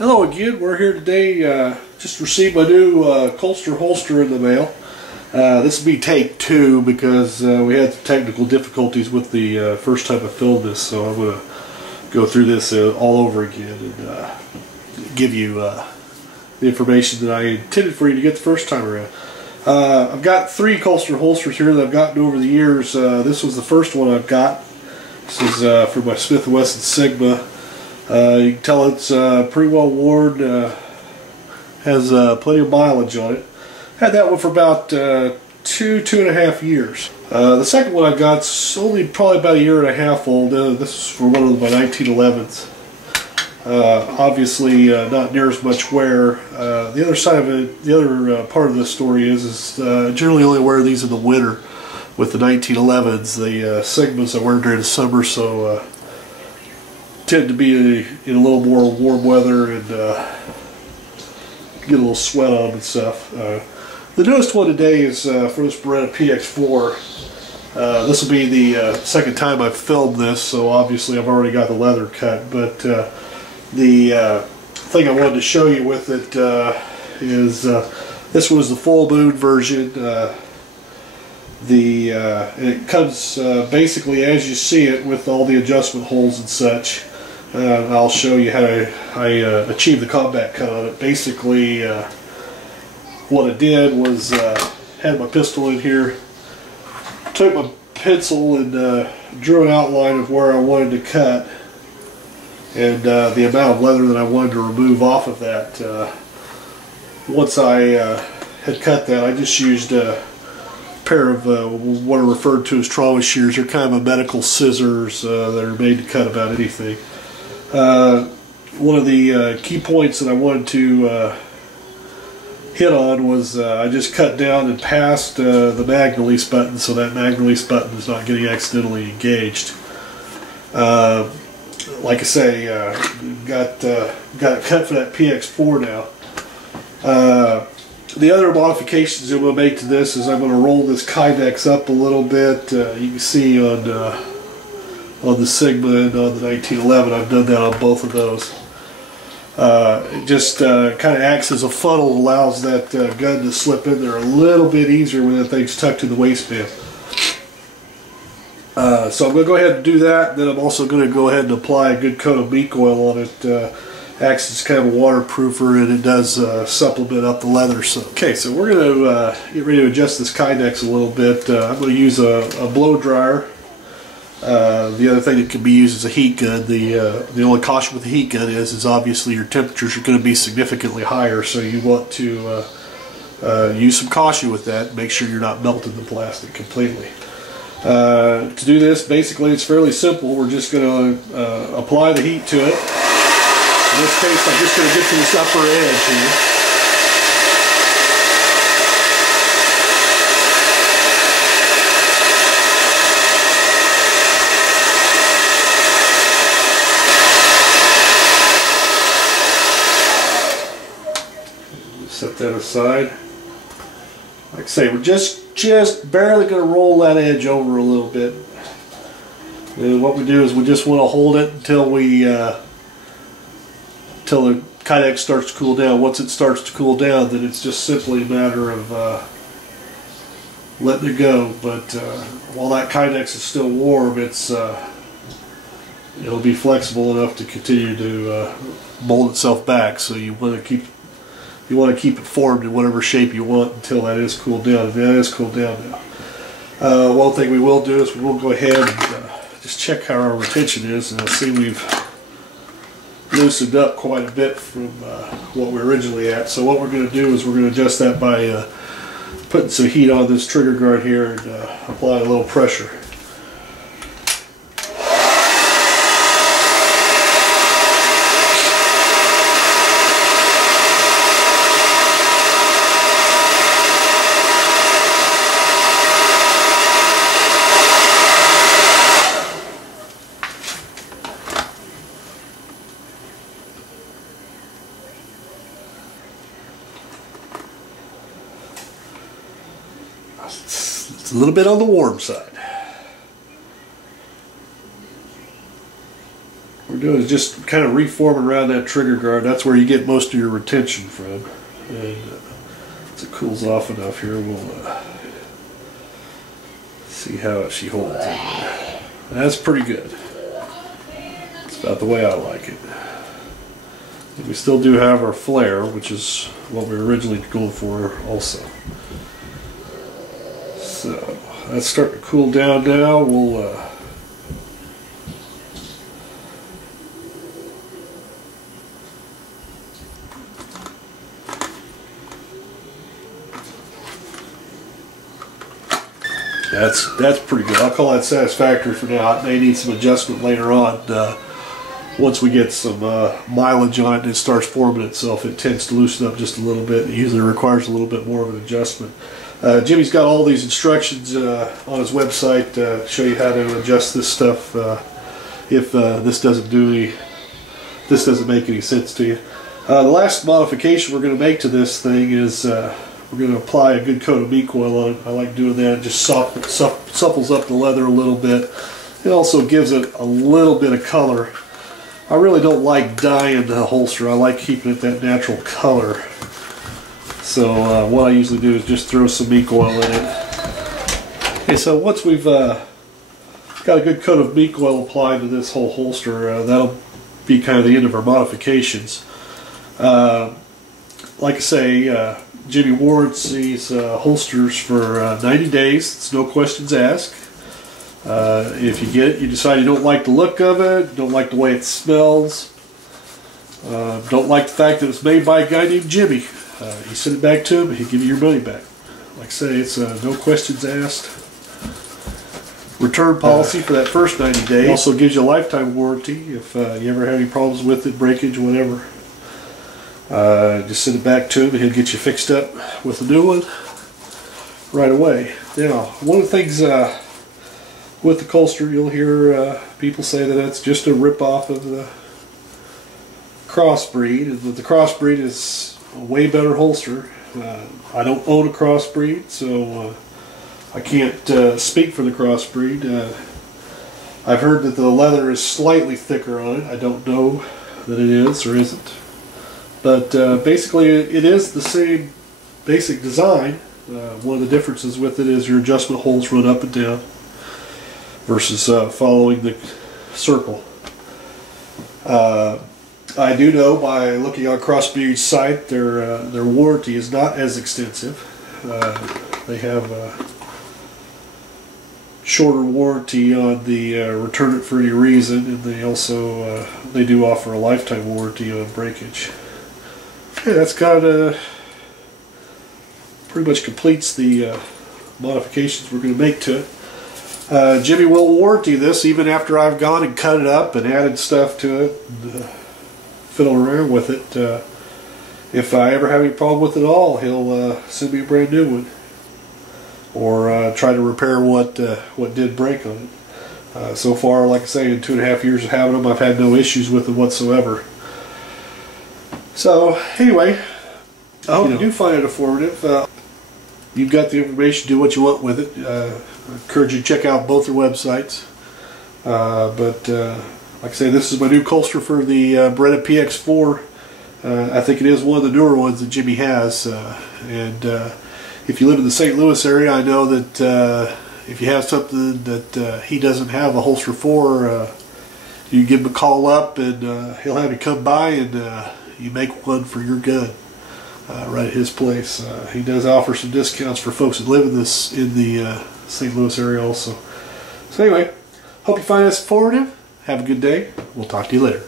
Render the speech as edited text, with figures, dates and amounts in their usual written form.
Hello again. We're here today. Just received my new Kholster holster in the mail. This will be take two because we had some technical difficulties with the first time I filmed this, so I'm going to go through this all over again and give you the information that I intended for you to get the first time around. I've got three Kholster holsters here that I've gotten over the years. This was the first one I've got. This is for my Smith & Wesson Sigma. You can tell it's pretty well worn, has plenty of mileage on it. Had that one for about two and a half years. The second one I got's only probably about a year and a half old. This is for one of my 1911s. Obviously not near as much wear. The other side of it, the other part of the story is generally only wear these in the winter with the 1911s. The Sigmas I wear during the summer, so tend to be in a little more warm weather and get a little sweat on them and stuff. The newest one today is for this Beretta PX4. This will be the second time I've filmed this, so obviously I've already got the leather cut, but the thing I wanted to show you with it is this was the full moon version. It comes basically as you see it with all the adjustment holes and such. I'll show you how I achieved the combat cut on it. Basically, what I did was had my pistol in here, took my pencil and drew an outline of where I wanted to cut, and the amount of leather that I wanted to remove off of that. Once I had cut that, I just used a pair of what are referred to as trauma shears. They're kind of a medical scissors that are made to cut about anything. One of the key points that I wanted to hit on was I just cut down and passed the mag release button, so that mag release button is not getting accidentally engaged. Like I say, got it cut for that PX4 now. The other modifications I'm going to make to this is I'm going to roll this Kydex up a little bit. You can see on the Sigma and on the 1911, I've done that on both of those. It just kind of acts as a funnel, allows that gun to slip in there a little bit easier when that thing's tucked in the waistband. So I'm going to go ahead and do that. Then I'm also going to go ahead and apply a good coat of meat oil on it. Acts as kind of a waterproofer, and it does supplement up the leather. So, okay, so we're going to get ready to adjust this Kydex a little bit. I'm going to use a blow dryer. The other thing that can be used is a heat gun. The only caution with the heat gun is obviously your temperatures are going to be significantly higher, so you want to use some caution with that. Make sure you're not melting the plastic completely. To do this, basically it's fairly simple. We're just going to apply the heat to it. In this case, I'm just going to get to this upper edge here. Set that aside. Like I say, we're just barely going to roll that edge over a little bit. And what we do is we just want to hold it until until the Kydex starts to cool down. Once it starts to cool down, then it's just simply a matter of letting it go. But while that Kydex is still warm, it'll be flexible enough to continue to mold itself back. So you want to keep it formed in whatever shape you want until that is cooled down. And that is cooled down now. One thing we will do is we will go ahead and just check how our retention is, and see we've loosened up quite a bit from what we're originally at. So what we're going to do is we're going to adjust that by putting some heat on this trigger guard here and apply a little pressure. It's a little bit on the warm side. We're we're doing is just kind of reforming around that trigger guard. That's where you get most of your retention from. And once it cools off enough here, we'll see how she holds in there. That's pretty good. It's about the way I like it. And we still do have our flare, which is what we were originally going for also. So that's starting to cool down now. We'll that's pretty good. I'll call that satisfactory for now. It may need some adjustment later on. Once we get some mileage on it and it starts forming itself, it tends to loosen up just a little bit. It usually requires a little bit more of an adjustment. Jimmy's got all these instructions on his website to show you how to adjust this stuff if this doesn't make any sense to you. The last modification we're going to make to this thing is we're going to apply a good coat of meat coil on it. I like doing that. It just supples up the leather a little bit. It also gives it a little bit of color. I really don't like dyeing the holster. I like keeping it that natural color. So what I usually do is just throw some meat oil in it. Okay, so once we've got a good coat of meat oil applied to this whole holster, that'll be kind of the end of our modifications. Like I say, Jimmy warrants these holsters for 90 days. It's no questions asked. If you get it, you decide you don't like the look of it, don't like the way it smells, don't like the fact that it's made by a guy named Jimmy, you send it back to him and he'll give you your money back. Like I say, it's no questions asked. Return policy for that first 90 days. It also gives you a lifetime warranty if you ever have any problems with it, breakage, whatever. Just send it back to him and he'll get you fixed up with a new one right away. Now, one of the things with the Kholster, you'll hear people say that it's just a rip-off of the crossbreed, and that the crossbreed is a way better holster. I don't own a crossbreed, so I can't speak for the crossbreed. I've heard that the leather is slightly thicker on it. I don't know that it is or isn't. But basically it is the same basic design. One of the differences with it is your adjustment holes run up and down versus following the circle. I do know by looking on Crossbreed's site their warranty is not as extensive. They have a shorter warranty on the return it for any reason, and they also they do offer a lifetime warranty on breakage. Okay, that's kind of pretty much completes the modifications we're going to make to it. Jimmy will warranty this even after I've gone and cut it up and added stuff to it and fiddle around with it. If I ever have any problem with it at all, he'll send me a brand new one, or try to repair what did break on it. So far, like I say, in 2.5 years of having them, I've had no issues with them whatsoever. So anyway, I hope you do find it informative. You've got the information, do what you want with it. I encourage you to check out both their websites. Like I say, this is my new Kholster for the Beretta PX4. I think it is one of the newer ones that Jimmy has. And if you live in the St. Louis area, I know that if you have something that he doesn't have a holster for, you give him a call up and he'll have you come by and you make one for your gun right at his place. He does offer some discounts for folks that live in the St. Louis area also. So anyway, hope you find this informative. Have a good day. We'll talk to you later.